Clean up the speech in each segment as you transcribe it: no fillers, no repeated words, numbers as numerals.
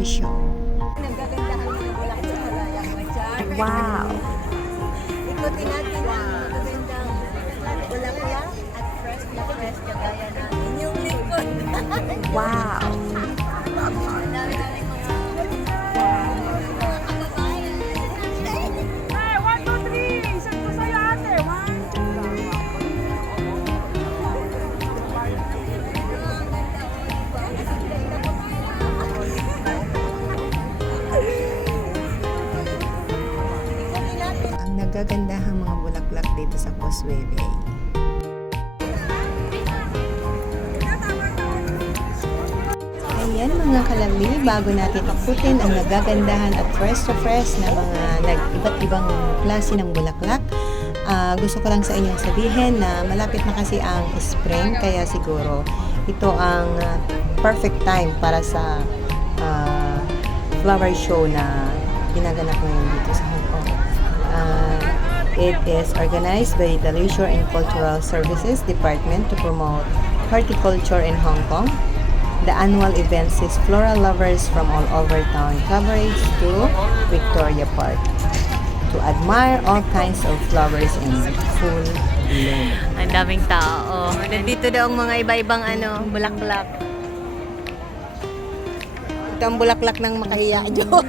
flower show. Wow! Ikutin natin ang magagandang bulaklak at fresh na kagaya natin yung likod. Wow! Dami-daming mga kababayan. Hey, 1, 2, 3! Send ko sa'yo ate! 1, Ang nagagandahang mga bulaklak dito sa Causeway Bay. Ayan mga kalami, bago natin akutin ang nagagandahan at fresh to fresh na mga iba't ibang klase ng bulaklak, gusto ko lang sa inyong sabihin na malapit na kasi ang spring, kaya siguro ito ang perfect time para sa flower show na ginaganap ngayon dito sa Hong Kong. It is organized by the Leisure and Cultural Services Department to promote horticulture in Hong Kong. The annual event sees floral lovers from all over town coverage to Victoria Park to admire all kinds of flowers in full bloom. Ang daming tao. Nandito daw ang mga iba-ibang bulaklak. Ito ang bulaklak ng makahiya, Jo.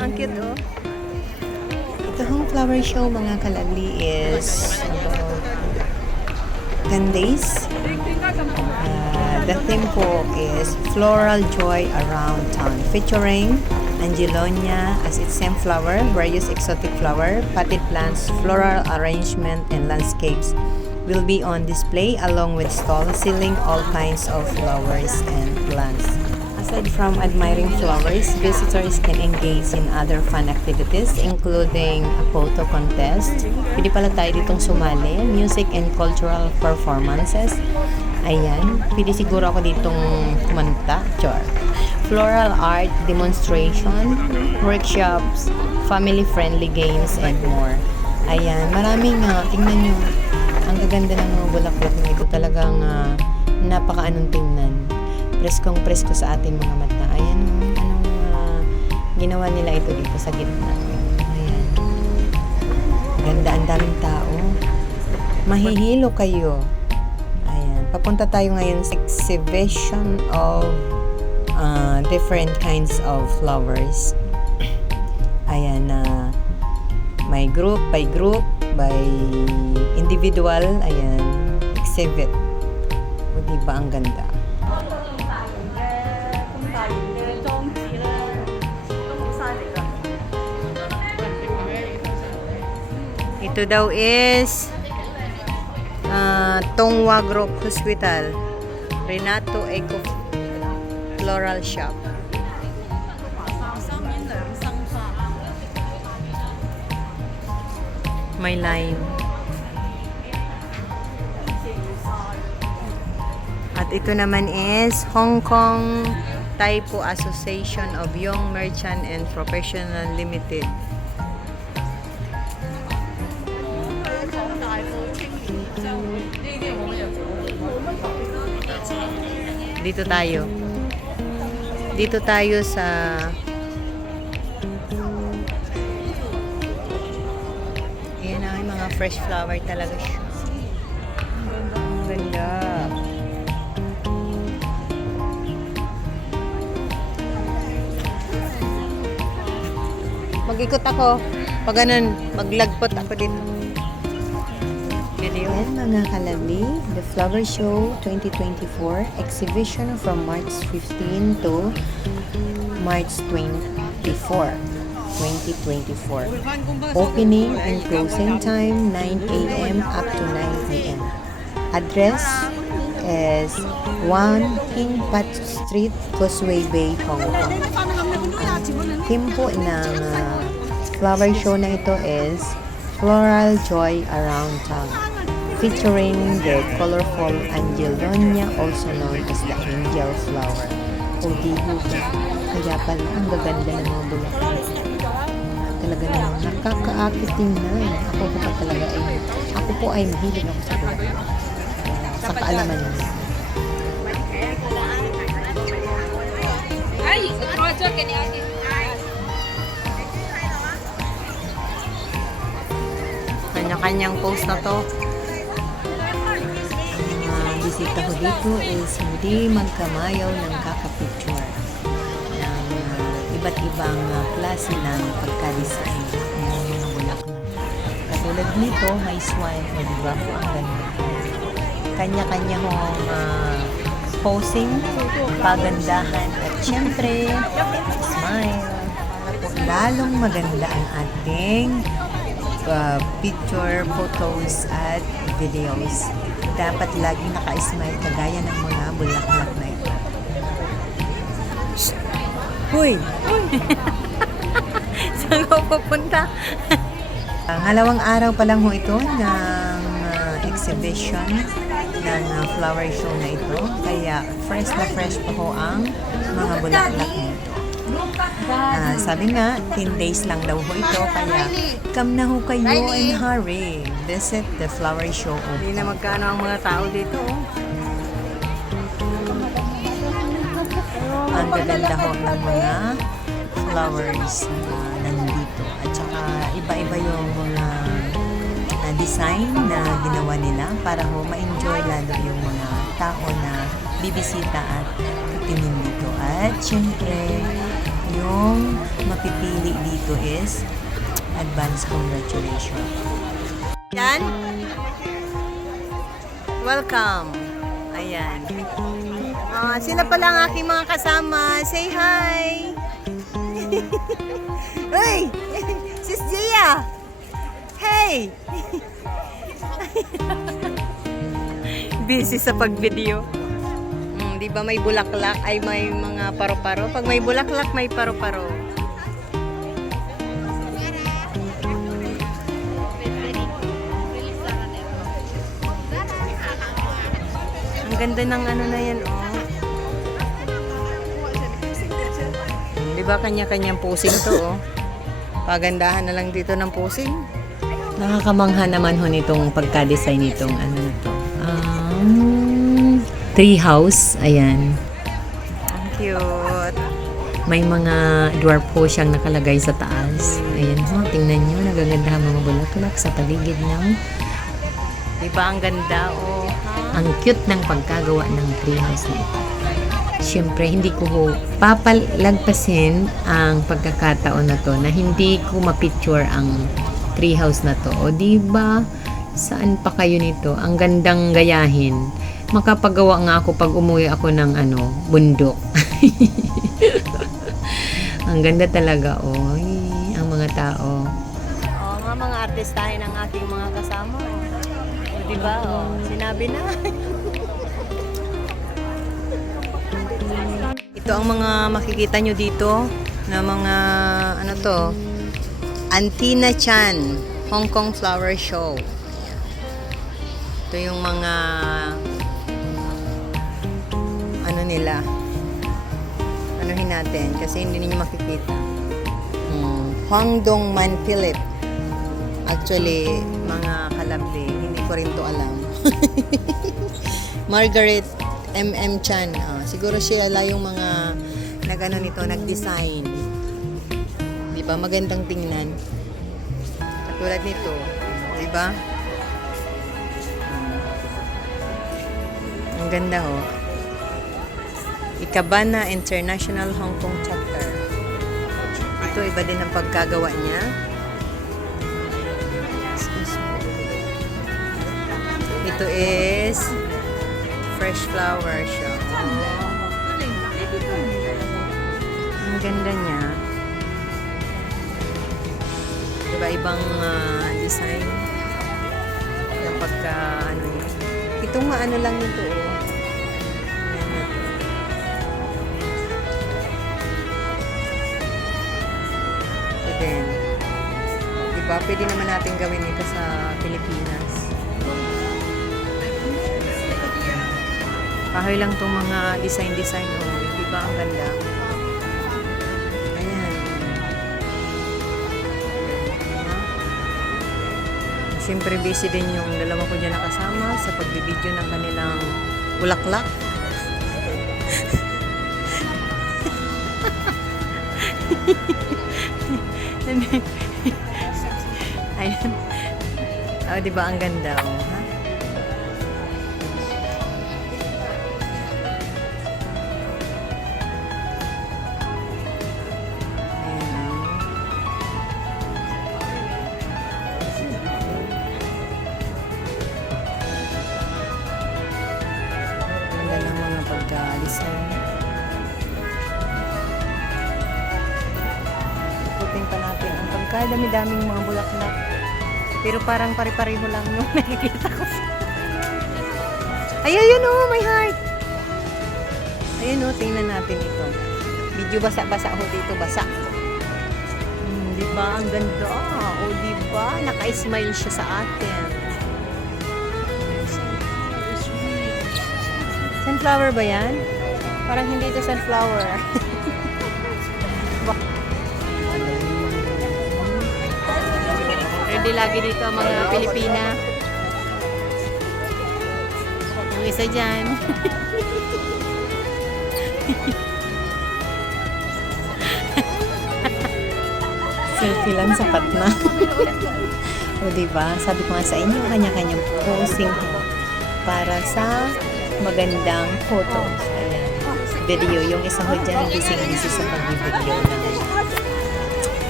Ang cute, oh. Ito hong flower show mga kalali is about 10 days. The theme po is Floral Joy Around Town, featuring Angelonia as its same flower, various exotic flower, potted plants, floral arrangement, and landscapes will be on display along with stalls selling all kinds of flowers and plants. Aside from admiring flowers, visitors can engage in other fun activities including a photo contest. Pwede pala tayo ditong sumali, music and cultural performances. Ayan, pwede siguro ako ditong kumanta, char. Floral art demonstration, workshops, family-friendly games, and more. Ayan, maraming tingnan nyo. Ang gaganda ng mga bulaklak na ito, talagang napaka-anong tingnan. Preskong-presko sa ating mga mata. Ayan, anong ginawa nila ito dito sa gitna. Ayan. Ganda, ang daming tao. Mahihilo kayo. Ayan. Papunta tayo ngayon sa exhibition of different kinds of flowers. Ayan, may group, by individual. Ayan, exhibit. O diba ang ganda? Ito daw is Tongwa Group Hospital, Renato Eco Floral Shop. May line. At ito naman is Hong Kong Taipo Association of Young Merchant and Professional Limited. Dito tayo. Dito tayo sa ayan na, mga fresh flower talaga siya. Ang ganda. Mag-ikot ako. Pag ganun, maglagpot ako dito. Video. Ayan mga kalabi, the Flower Show 2024 exhibition from March 15 to March 24, 2024. Opening and closing time 9 a.m. up to 9 p.m. Address is 1 King Pat Street, Causeway Bay, Hong Kong. Theme po ng flower show na ito is Floral Joy Around Town, featuring the colorful Angelonia, also known as the angel flower. O diba, kaya pala ang gaganda ng mga bulaklak. Talaga naman nakakaakit tingnan. Ako po ay mahilig ako sa bulaklak. Sa kaalaman niyo. Kanya-kanyang post na to. Ang bisita ko dito is hindi magkamayaw ng kakapicture ng iba't ibang klase ng pagka-design ng mga bulaklak. Katulad nito, may swan. O diba po ang ganda. Kanya-kanya hong posing, pagandahan, at syempre, smile. Para po lalong maganda ang ating picture, photos, at videos. Dapat lagi naka-smile kagaya ng mga bulaklak na ito. Hoy! Saan ko pupunta? Ngalawang araw pa lang ho ito ng exhibition ng flower show na ito. Kaya fresh na fresh pa ho ang mga bulaklak nito. Sabi nga, 10 days lang daw ho ito. Kaya come na ho kayo and hurry. Visit the flower show. Hindi na magkano ang mga tao dito. Ang gaganda ho ng mga flowers na nandito. At saka iba-iba yung mga design na ginawa nila para ho ma-enjoy lalo yung mga tao na bibisita at titingin dito. At syempre, yung mapipili dito is advance congratulations. Yan. Welcome. Ayan. Sila pala ang aking mga kasama. Say hi. Hey! Sis Gia! Hey! Busy sa pag-video. Di ba may bulaklak ay may mga paro-paro? Pag may bulaklak, may paro-paro. Ang ganda ng ano na yan, oh. Di ba kanya-kanyang posing to, oh. Pagandahan na lang dito ng posing. Nakakamangha naman ho nitong pagka-design nitong ano na to. Tree house. Ayan. Ang cute. May mga dwarf po siyang nakalagay sa taas. Ayan ho. Tingnan nyo. Nagaganda ang mga bulaklak sa paligid ng... Diba ang ganda? Oh. Ang cute ng pagkagawa ng tree house na ito. Siyempre, hindi ko ho papalagpasin ang pagkakataon na to na hindi ko mapicture ang tree house na to. O diba? Saan pa kayo nito? Ang gandang gayahin. Makapagawa nga ako pag umuwi ako ng bundok. Ang ganda talaga, oy, ang mga tao. Oh, mga artistahin ng aking mga kasama. O, diba? Oh, sinabi na. Ito ang mga makikita nyo dito na mga, ano to, Antina Chan, Hong Kong Flower Show. Ito yung mga ano nila, anuhin natin kasi hindi ninyo makikita. Huang Dong Man Philip. Actually, mga kalabli, hindi ko rin to alam. Margaret M.M. Chan. Siguro sila yung mga nag-ano nito, nag-design. Di ba? Magandang tingnan. Katulad nito. Di ba? Ang ganda ho. Ikabana International Hong Kong Chapter. Ito, iba din ang pagkagawa niya. Excuse me. Ito is fresh flower siya. Ang ganda niya. Iba-ibang design ng pagka ano niya. Itong maano lang nito, oh. Then, diba, pwede naman natin gawin ito sa Pilipinas. Kahoy lang itong mga design, oh. Diba, ang ganda. Ayan. Siyempre, busy din yung dalawa ko dyan nakasama sa pagbibideo ng kanilang bulaklak. Ayan. Oh, di ba ang ganda, oh, ha? Ayan, oh. Ganda ng mga pagka-design. Ikutin pa natin ang pagkadami-daming mga bulaklak. Pero parang pare-pareho lang yung nakikita ko. Ay, ayun oh, may heart. Ayun oh, tingnan natin ito. Medyo basa-basa ho dito, basa. Di ba? Ang ganda. O, di ba? Naka-smile siya sa atin. Sunflower ba yan? Parang hindi ito sunflower. Ready lagi dito ang mga Pilipina. Yung isa dyan. Selfie lang, sapat na. O diba? Sabi ko nga sa inyo, kanya-kanyang posing para sa magandang photos. Ayan. Video. Yung isa ko dyan, busy-busy sa pag-video ng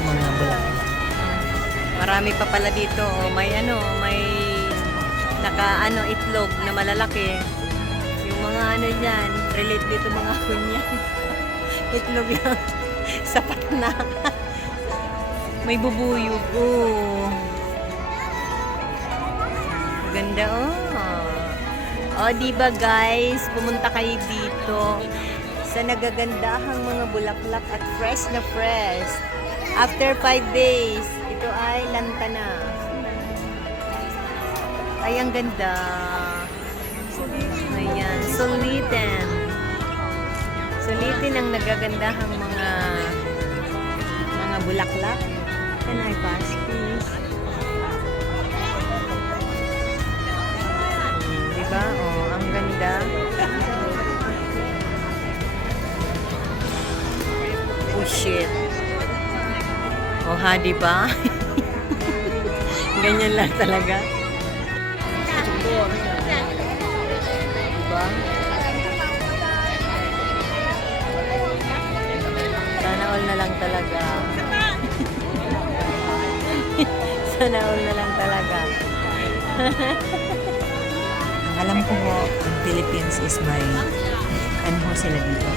mga bulaklak. Marami pa pala dito. Oh, may itlog na malalaki. Yung mga dyan, relate dito mga kunya. Itlog lang. Sapat na. May bubuyog. Oh. Ganda, oh. Oh, diba guys, pumunta kayo dito sa nagagandahang mga bulaklak at fresh na fresh. After 5 days, ito ay lantana. Ay, ang ganda. Ayan, sulitin. Sulitin ang nagagandahang mga bulaklak. Can I pass, please? Diba? Oh, ang ganda. Oh, shit. Oh, ha, diba? Ganyan lang talaga. Diba? Sana all na lang talaga. Sana all na lang talaga. Alam ko ho, ang Philippines is may ano ho sila dito.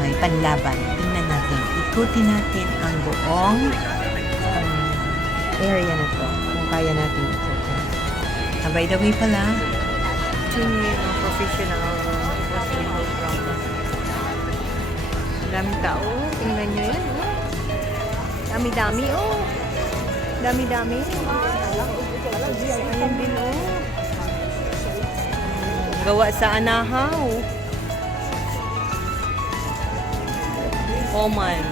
May panlaban. Tingnan natin. Ikutin natin ang buong area na to. Kung kaya natin ikutin. By the way pala, ito yung professional hospital program. Daming tao. Tingnan nyo yan. Oh. Dami-dami. Oh. Dami-dami. Ayan din. Oh. Gawa sa anahaw. Oh man.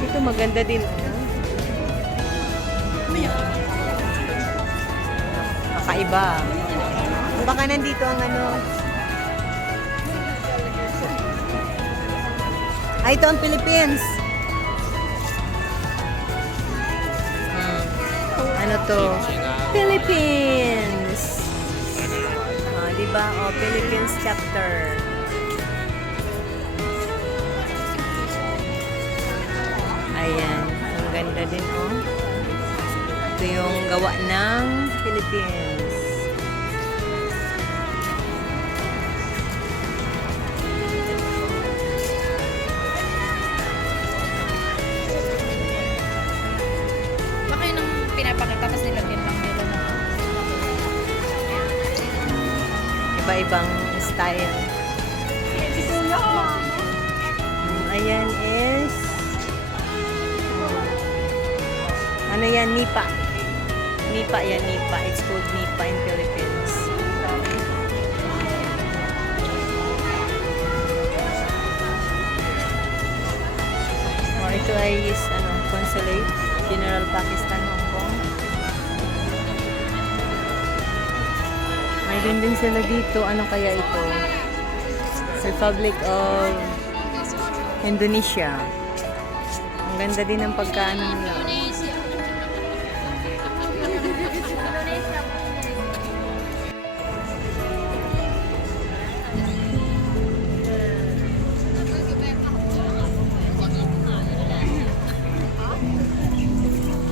Ito maganda din. Kakaiba. Baka nandito ang Ay, ito ang Philippines. Ano to? Philippines. Diba? Oh, Philippines chapter. Ayan. Ang ganda din, oh. Ito yung gawa ng Philippines. Baka yun ang pinapakita kasi nilagyan lang nila na. Iba-ibang style. Ayan is ano yan? Nipa. Nipa yan, Nipa. It's called Nipa in Philippines. Oh, ito ay is Consulate General Pakistan, Hong Kong. Mayroon din sila dito. Ano kaya ito? Republic of Indonesia. Ganda din ang pagkaano nila.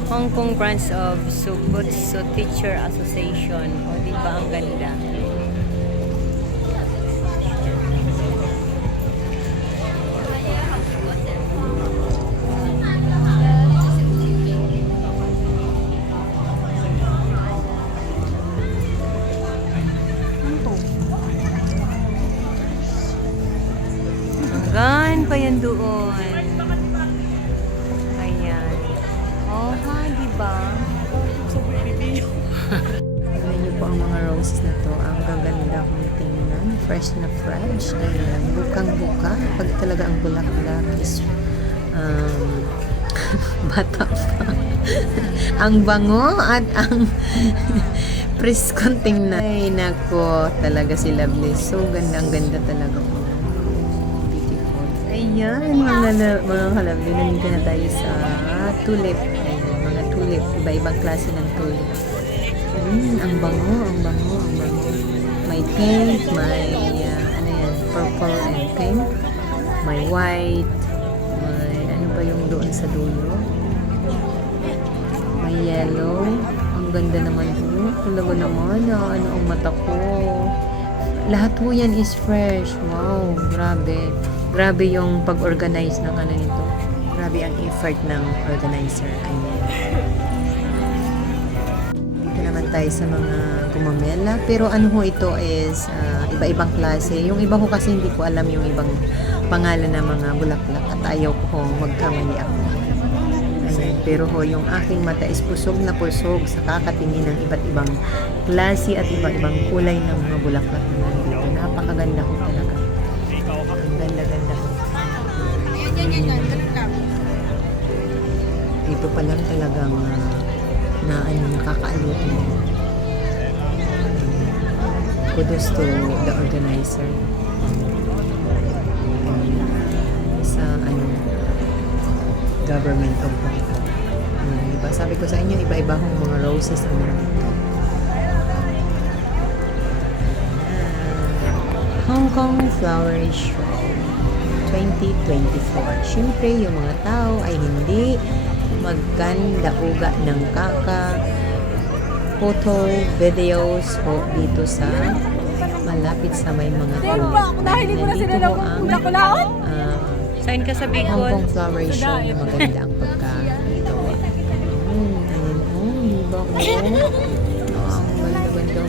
Hong Kong branch of Subutsu Teacher Association. O, di ba ang ganda? Hanggang pa yan doon. Ayan. Oh, ha, di ba? Tingnan niyo po ang mga roses na to. Ang gaganda kong tingnan. Fresh na fresh. Ayan. Bukang-buka. Pag talaga ang bulaklak is bata pa. Ang bango at ang preskong tingnan. Ay, nako. Talaga si Lovely. So, ganda talaga. Beautiful. Ayan, mga kalabli. Nandito na tayo sa tulip. Ayan, mga tulip. Iba-ibang klase ng tulip. Ang bango, ang bango, ang bango. May pink, may ano yan, purple and pink. May white. May ano pa yung doon sa dulo. May yellow. Ang ganda naman po. Talaga naman. Ano ang mata ko. Lahat po yan is fresh. Wow, grabe. Grabe yung pag-organize ng ano nito. Grabe ang effort ng organizer. Ayan. Dito naman tayo sa mga gumamela. Pero ano ho ito is iba-ibang klase. Yung iba ko kasi hindi ko alam yung ibang pangalan ng mga bulaklak at ayaw ko magkamali ako. Ayan. Pero ho, yung aking mata is pusog na pusog sa kakatingin ng iba't ibang klase at iba't-ibang kulay ng mga bulaklak na nandito. Napakaganda ko talaga. Ang ganda-ganda ko. Dito pa lang talagang nakakaaluto. Kudos to the organizer. Sa government of Hong Kong. Diba? Sabi ko sa inyo, iba-iba hong mga roses ang nandito. Hong Kong Flower Show 2024. Siyempre, yung mga tao ay hindi magkanda-uga ng photo, videos o dito sa malapit sa may mga tulip. Dahil hindi ko na sila nakulaon. Sign ka sa Bicol. Hong Kong Flower Show na maganda ang pagkagawa. Ayan o, diba ko? Ang ganda-gandang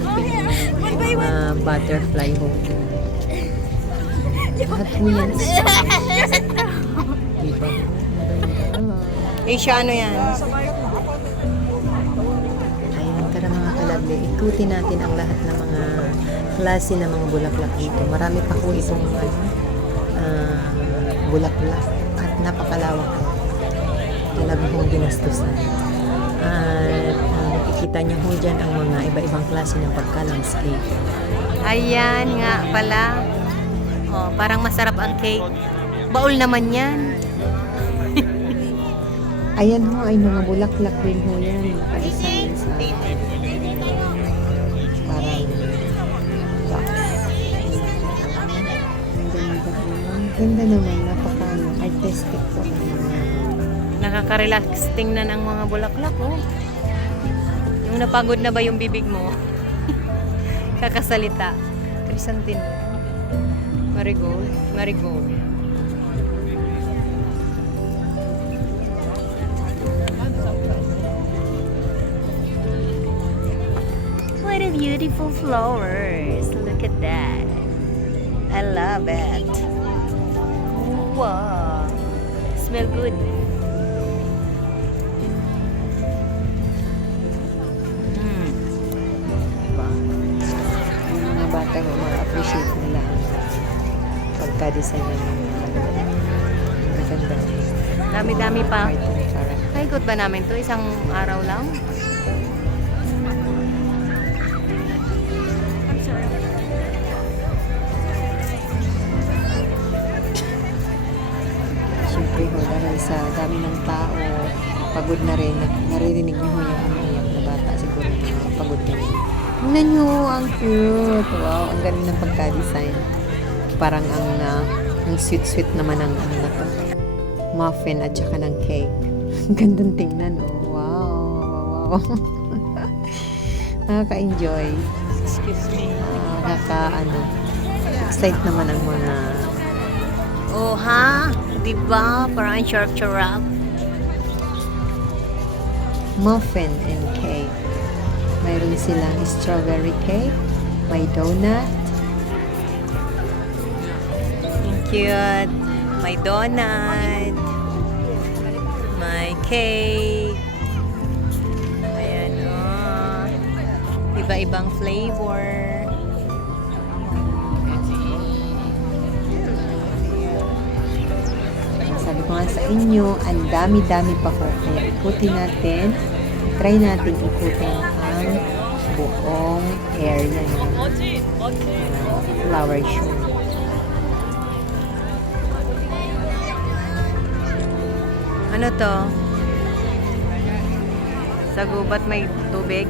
pink butterfly ho. Lahat po yan is diba? Asia, ano yan? Ayan, tara mga kalabli. Ikutin natin ang lahat ng mga klase ng mga bulaklak dito. Marami pa po itong bulaklak at napakalawak po. Talaga kong ginastusan. At makikita niyo po dyan ang mga iba-ibang klase ng pagka-landscape. Ayan nga pala. Oh, parang masarap ang cake. Baul naman yan. Ayan ho, ay mga bulaklak din ho yan. Naka-design sa parang box. Ang ganda naman, artistic po. Nakaka-relax tingnan ang mga bulaklak, oh. Yung napagod na ba yung bibig mo? Kakasalita. Chrysanthemum. Marigold. Marigold. What a beautiful flowers. Look at that. I love it. Wow. Smell good. Diba? Yung mga bata mo, ma-appreciate nila ang pagka-design ng maganda. Dami-dami pa. Naikot ba namin to? Isang araw lang? Siyempre ho, dahil sa dami ng tao, pagod na rin. Naririnig niyo ho yung umiiyak na bata. Siguro pagod na rin. Tingnan niyo, ang cute. Wow, ang ganda ng pagka-design. Parang ang sweet-sweet naman ang ano na to. Muffin at saka ng cake. Ang gandang tingnan, oh. Wow. Nakaka-enjoy. Excuse me. Excite naman ang mga... Oh, ha? Diba? Parang charap-charap. Muffin and cake. Mayroon silang strawberry cake, may donut. Cute. May donut. May cake. Ayan, oh. Iba-ibang flavor. Sabi ko nga sa inyo, ang dami-dami pa ko. Kaya ikutin natin. Try natin ikutin ang buong area ng flower show. Ano to? Sa gubat may tubig?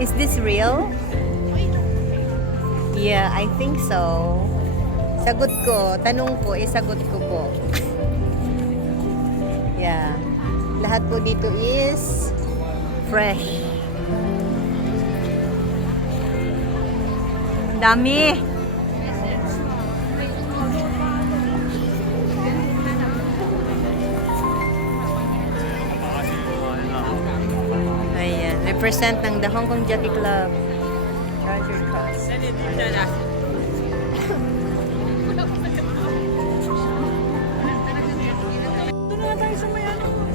Is this real? Yeah, I think so. Sagot ko, tanong ko, sagot ko po. Yeah. Lahat po dito is fresh. Ang dami. Ayan, represent ng The Hong Kong Jockey Club. Charger Cross.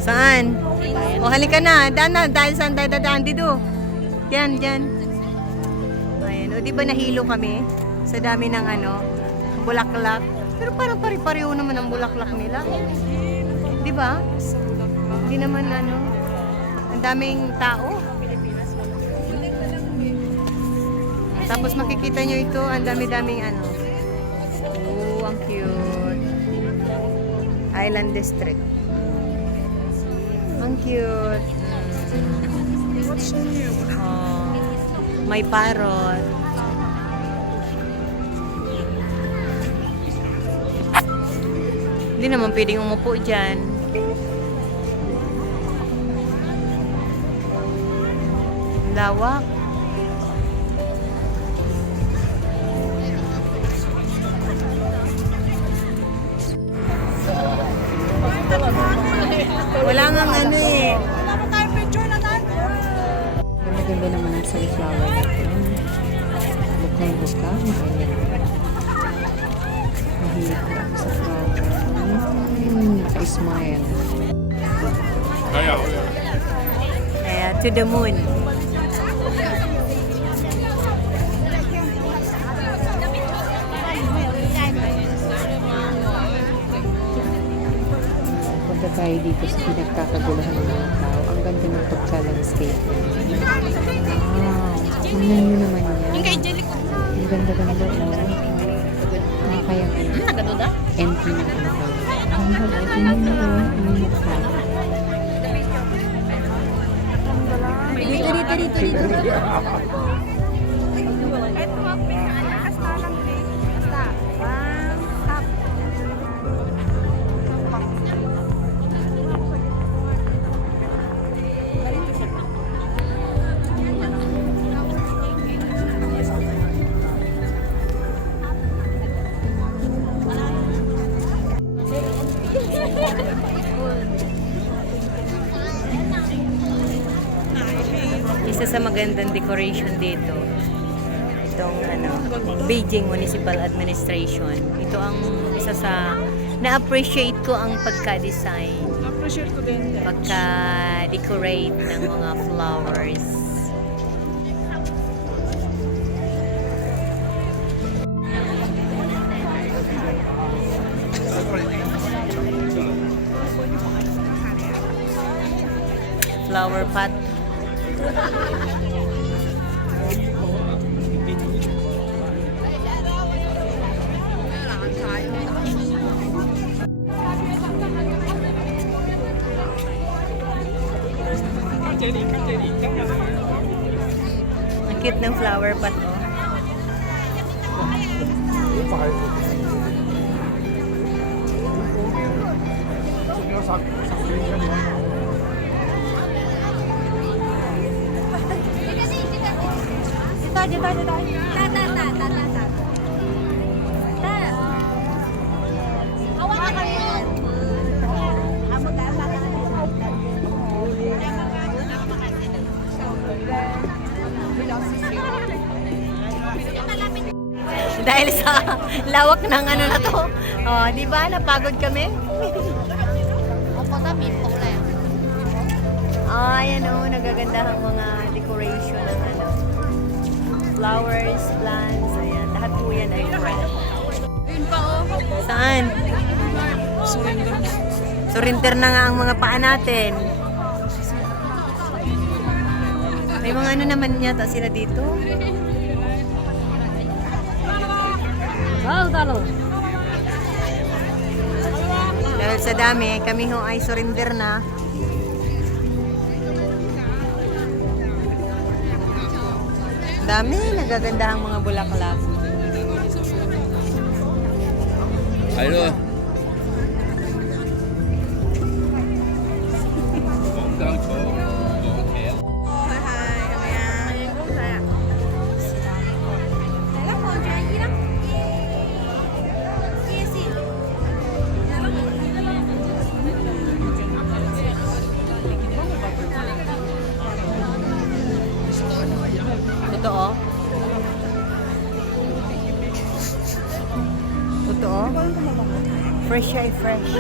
Saan? O, halika na. Daan na. Dahil saan tayo dadaan? Dito. Diyan. Ayan. O, di ba nahilo kami? Sa dami ng bulaklak. Pero parang pare-pareho naman ang bulaklak nila. Di ba? Hindi naman ang daming tao. Tapos makikita nyo ito, ang dami-daming Oh, ang cute. Island District. Ang cute. Oh, may parrot. Hindi naman pwedeng umupo dyan. Lawak. Wala nga eh. Wala pa tayong picture na tayo. Ganda-ganda naman ang sunflower na ito. Bukang-buka. Mahilig na ako sa flower. Naka-smile. Kaya to the moon. Punta tayo dito sa pinagkakaguluhan ng mga tao. Ang ganda ng pagka-landscape. Wow! Tingnan nyo naman yan. Ang ganda-ganda. Kaya entry ng ano. Tingnan nyo yung mukha. Dito. Isa sa magandang decoration dito, itong Beijing Municipal Administration. Ito ang isa sa na-appreciate ko ang pagka-design, Appreciate ko din. pagka-decorate ng mga flowers. Flower pot. Ang cute ng flower pot, oh. Dahil sa lawak ng ano na to. Oh, di ba? Napagod kami. Ayan oh, nagaganda ang mga decoration ng ano. Flowers, plants, ayan. Lahat po yan ay fresh. Saan? Surrender na nga ang mga paa natin. May mga ano naman yata sila dito. Dahil sa dami, kami ho ay surrender na. Dami, nagaganda ang mga bulaklak. Hello. Totoo? Totoo? Fresh siya ay fresh.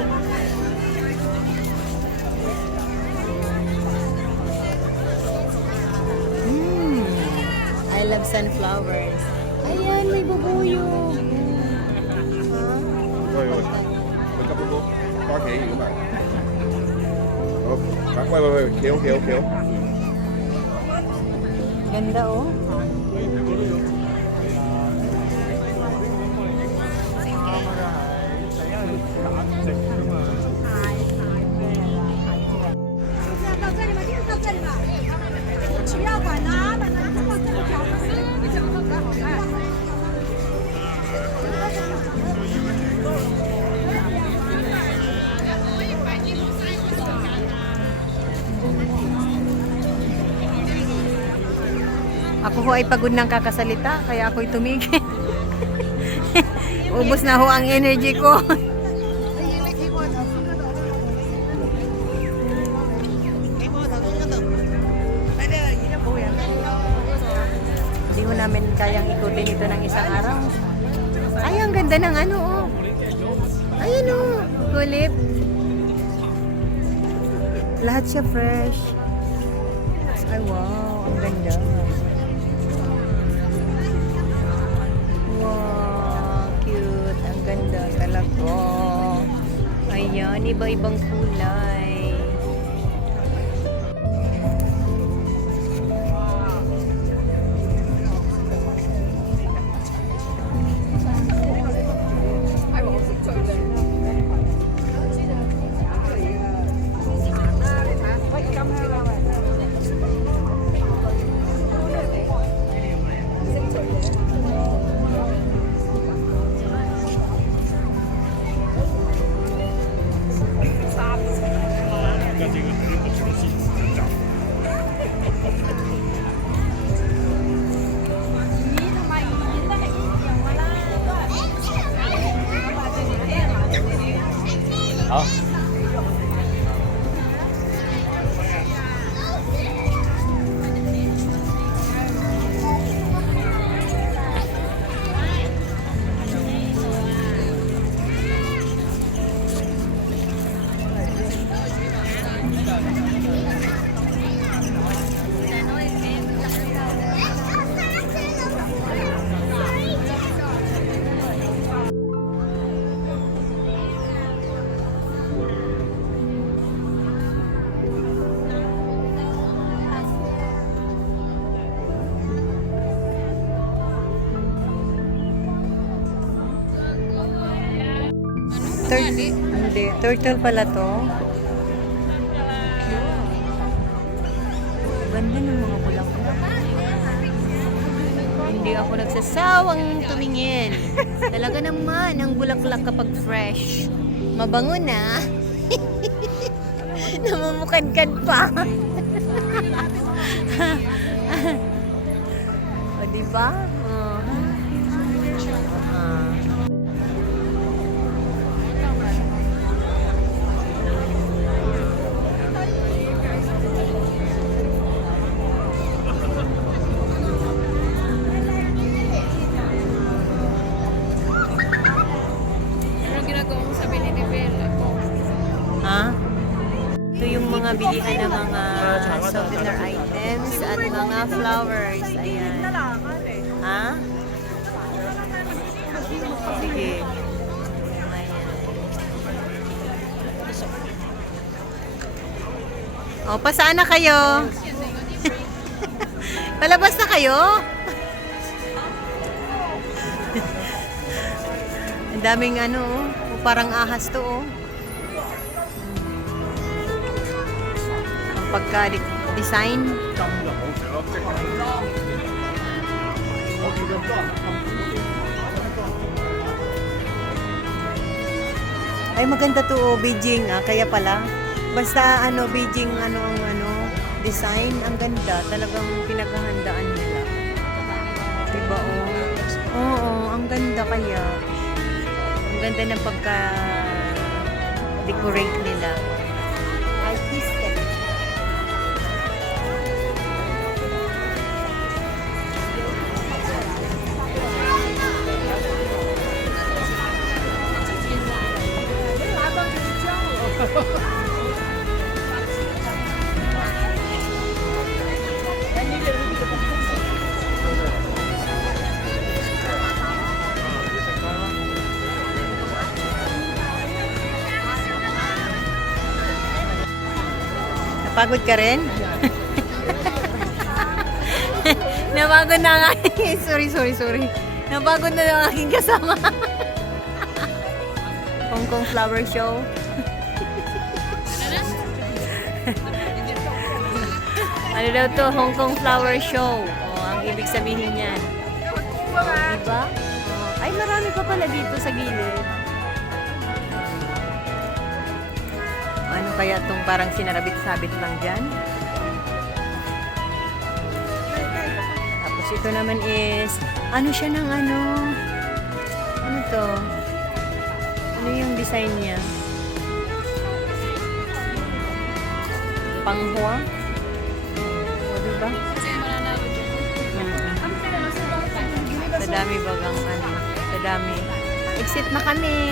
I love sunflowers. Ayan, may bubuyog. Rồi rồi. Mình cấp cô. Có thể gì các bạn. Quay, kéo. Ganda oh. Ako ho ay pagod ng kakasalita, kaya ako'y tumigil. Ubos na ho ang energy ko. Hindi ho namin kayang ikutin ito ng isang araw. Ay, ang ganda ng ano oh. Ayun oh, tulip. Lahat siya fresh. Ay wow, ang ganda. Wow, cute. Ang ganda talaga. Ayan, iba-ibang kulay. Hả? Hindi, turtle pala to. Ganda ng mga bulaklak. Hindi ako nagsasawang tumingin. Talaga naman, ang bulaklak kapag fresh. Mabango na. Namumukadkad pa. O, diba? Oh. Ah. Anong ginagawa mo sa Bili ni Bella? Ha? Ito yung mga bilihan ng mga souvenir items at mga flowers. Ayan. Ha? Sige. Ayan. O, pasaan na kayo? Palabas na kayo? Ang daming ano, oh. Parang ahas to, oh. Ang pagka-design. Ay, maganda to, oh, Beijing, ah. Kaya pala. Basta, ano, Beijing, ano, ang ano, design. Ang ganda. Talagang pinaghahandaan nila. Diba, oh? Oo, ang ganda kaya. Ang ganda ng pagka-decorate nila. Artistic. Napagod ka rin? Napagod na ang aking... Sorry. Napagod na ang aking kasama. Hong Kong Flower Show. Ano daw to? Hong Kong Flower Show. Oh, ang ibig sabihin niyan. Diba? Oh, ay, marami pa pala dito sa gilid. Ano kaya itong parang sinarabit-sabit lang dyan? Tapos ito naman is, ano siya ng ano? Ano to? Ano yung design niya? Panghua? O, diba? Sa dami bagang ano? Sa dami. Exit na kami!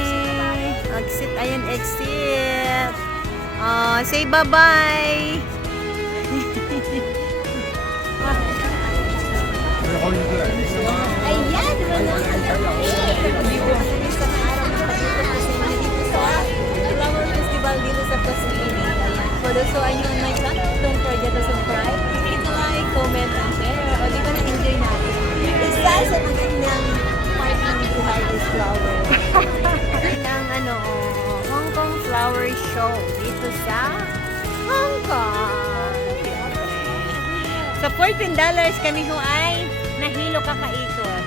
Exit, ayan, exit! Say bye-bye! Ayan! Flower Festival dito sa Pasini. For those who are new on my channel, don't forget to subscribe, hit like, comment, and share. O, di ba na-enjoy natin? Isa sa magandang part ng buhay is flower. Ang ano, Hong Kong Flower Show dito sa Hong Kong. Sa $14 kami ho ay nahilo kakaikot.